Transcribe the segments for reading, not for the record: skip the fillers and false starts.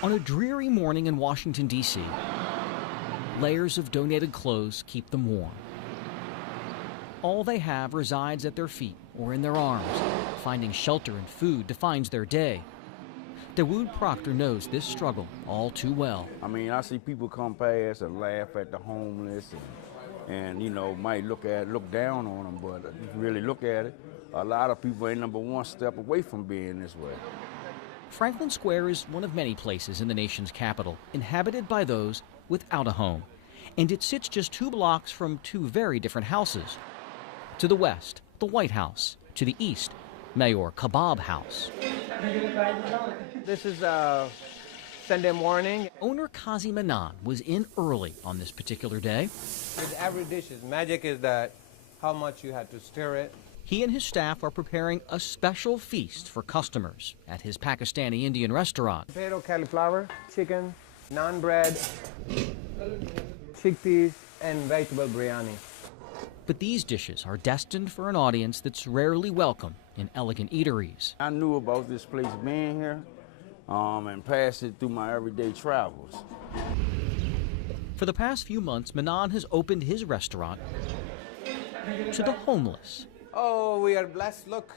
On a dreary morning in Washington, D.C., layers of donated clothes keep them warm. All they have resides at their feet or in their arms. Finding shelter and food defines their day. Dawood Proctor knows this struggle all too well. I mean, I see people come past and laugh at the homeless and you know, might look down on them, but if you really look at it, a lot of people ain't number one step away from being this way. Franklin Square is one of many places in the nation's capital inhabited by those without a home. And it sits just 2 blocks from 2 very different houses. To the west, the White House. To the east, Mayor Kebab House. This is Sunday morning. Owner Kazi Manan was in early on this particular day. With every dish, magic is that how much you had to stir it. He and his staff are preparing a special feast for customers at his Pakistani Indian restaurant. Potato, cauliflower, chicken, naan bread, chickpeas, and vegetable biryani. But these dishes are destined for an audience that's rarely welcome in elegant eateries. I knew about this place being here and passed it through my everyday travels. For the past few months, Manan has opened his restaurant to the homeless. Oh, we are blessed. Look,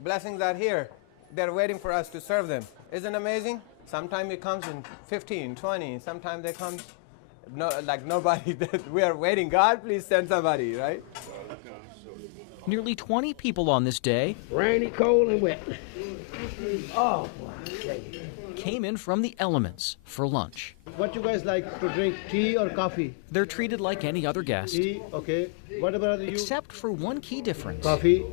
blessings are here. They're waiting for us to serve them. Isn't it amazing? Sometimes it comes in 15, 20. Sometimes they come like nobody. We are waiting. God, please send somebody, right? Nearly 20 people on this day, rainy, cold, and wet. Oh, came in from the elements for lunch. What you guys like to drink, tea or coffee? They're treated like any other guest. Tea, okay. What about you? Except for one key difference. Coffee.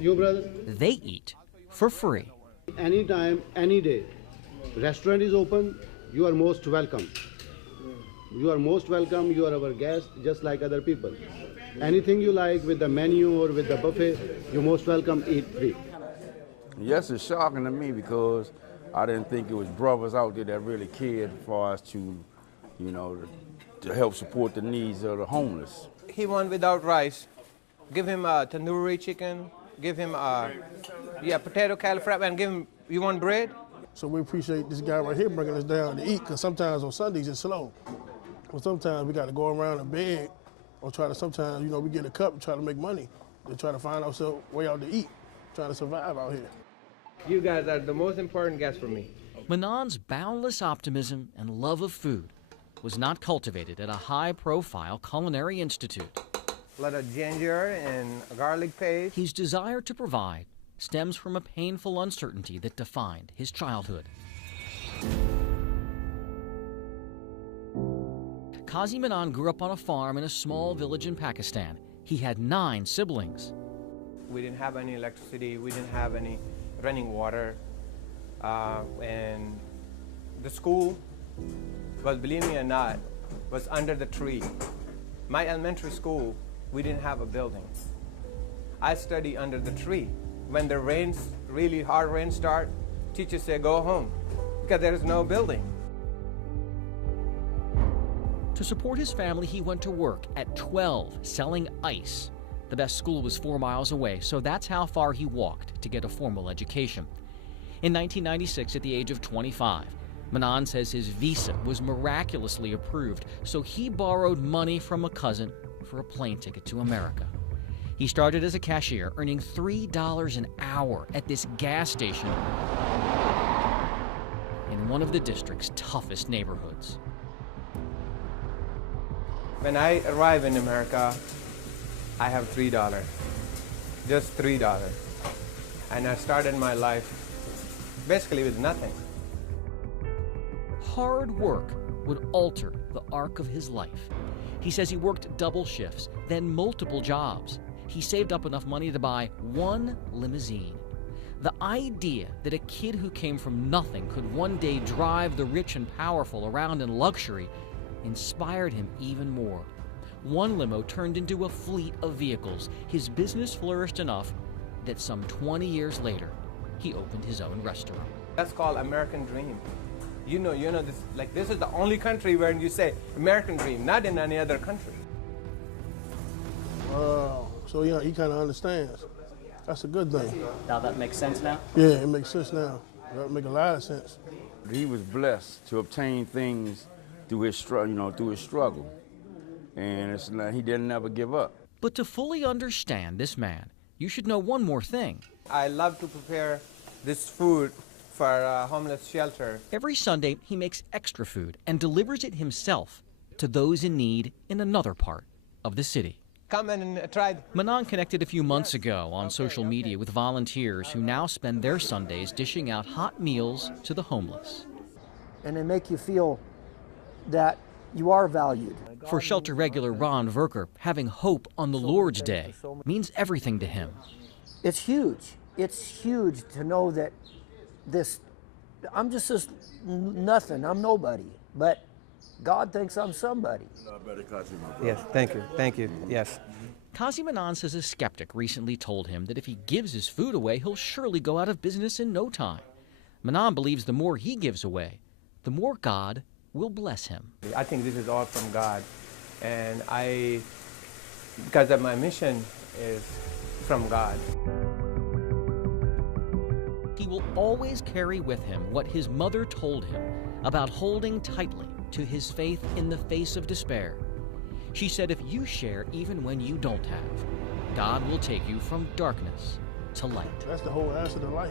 You, brother? They eat for free. Anytime, any day. Restaurant is open. You are most welcome. You are most welcome. You are our guest, just like other people. Anything you like with the menu or with the buffet, you're most welcome, eat free. Yes, it's shocking to me because I didn't think it was brothers out there that really cared for us to, you know, to help support the needs of the homeless. He went without rice. Give him a tandoori chicken. Give him a potato cauliflower, and give him, you want bread? So we appreciate this guy right here bringing us down to eat, because sometimes on Sundays it's slow. But sometimes we got to go around and beg, or try to sometimes, you know, we get a cup and try to make money, to try to find ourselves way out to eat, trying to survive out here. You guys are the most important guests for me. Manan's boundless optimism and love of food was not cultivated at a high-profile culinary institute. A lot of ginger and garlic paste. His desire to provide stems from a painful uncertainty that defined his childhood. Kazi Manan grew up on a farm in a small village in Pakistan. He had 9 siblings. We didn't have any electricity. We didn't have any running water. And the school was, believe me or not, was under the tree. My elementary school, we didn't have a building. I studied under the tree. When the rains, really hard rain start, teachers say go home because there is no building. To support his family, he went to work at 12 selling ice. The best school was 4 miles away, so that's how far he walked to get a formal education. In 1996, at the age of 25, Manan says his visa was miraculously approved, so he borrowed money from a cousin for a plane ticket to America. He started as a cashier, earning $3 an hour at this gas station in one of the district's toughest neighborhoods. When I arrive in America, I have $3, just $3. And I started my life basically with nothing. Hard work would alter the arc of his life. He says he worked double shifts, then multiple jobs. He saved up enough money to buy 1 limousine. The idea that a kid who came from nothing could one day drive the rich and powerful around in luxury inspired him even more. 1 limo turned into a fleet of vehicles. His business flourished enough that some 20 years later, he opened his own restaurant. That's called American dream. You know this is the only country where you say American dream, not in any other country. Wow. So yeah, he kind of understands. That's a good thing. Now that makes sense now? Yeah, it makes sense now. That make a lot of sense. He was blessed to obtain things through his struggle, and it's like he didn't ever give up. But to fully understand this man, you should know one more thing. I love to prepare this food for a homeless shelter. Every Sunday, he makes extra food and delivers it himself to those in need in another part of the city. Come and try. Manon connected a few months ago on social media with volunteers who now spend their Sundays dishing out hot meals to the homeless. And they make you feel that you are valued. For shelter regular Ron Verker, having hope on the Lord's Day means everything to him. It's huge. It's huge to know that I'm just this nothing, I'm nobody, but God thinks I'm somebody. Yes, thank you, yes. Kazi Manon says a skeptic recently told him that if he gives his food away, he'll surely go out of business in no time. Manon believes the more he gives away, the more God will bless him. I think this is all from God, and because of my mission is from God. He will always carry with him what his mother told him about holding tightly to his faith in the face of despair. She said, if you share even when you don't have, God will take you from darkness to light. That's the whole answer to life.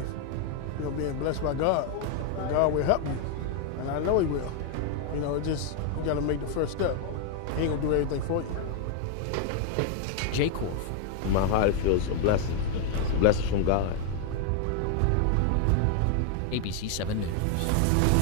You know, being blessed by God. And God will help you, and I know He will. You know, you got to make the first step. He ain't gonna do everything for you. Jay Korf. In my heart, it feels a blessing. It's a blessing from God. ABC 7 News.